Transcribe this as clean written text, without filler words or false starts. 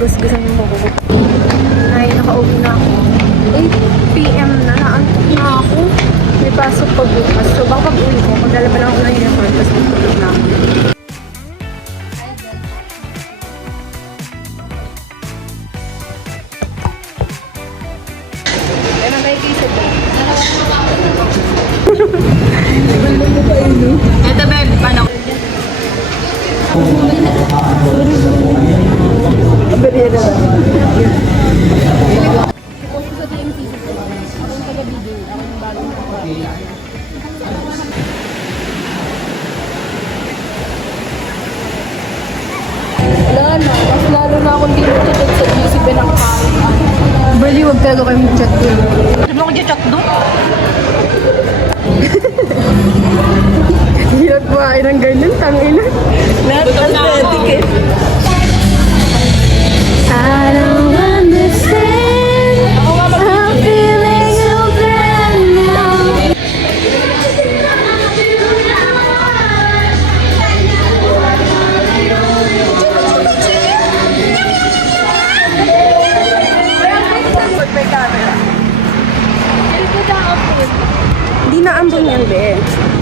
gusgusan yung buko ko. Ay, nakauwi na ako. 8 PM na, naantok na ako. May pasok pagbukas. So, baka pag-uwi ko, magdala pa lang ako ng uniform, tapos magtulog na ako. Ano may kisip ba? Ito, babe, paano? Wala na, mas lalo na akong di matutod sa GC pinangkain. Bali, huwag talaga kayo mag-chat doon. Sabi mo mag-chat doon? Hirap kuhain ng ganyan, tangina. Lahat aesthetic eh. I don't understand. I'm feeling so brand new. Hindi na ambon yan, be.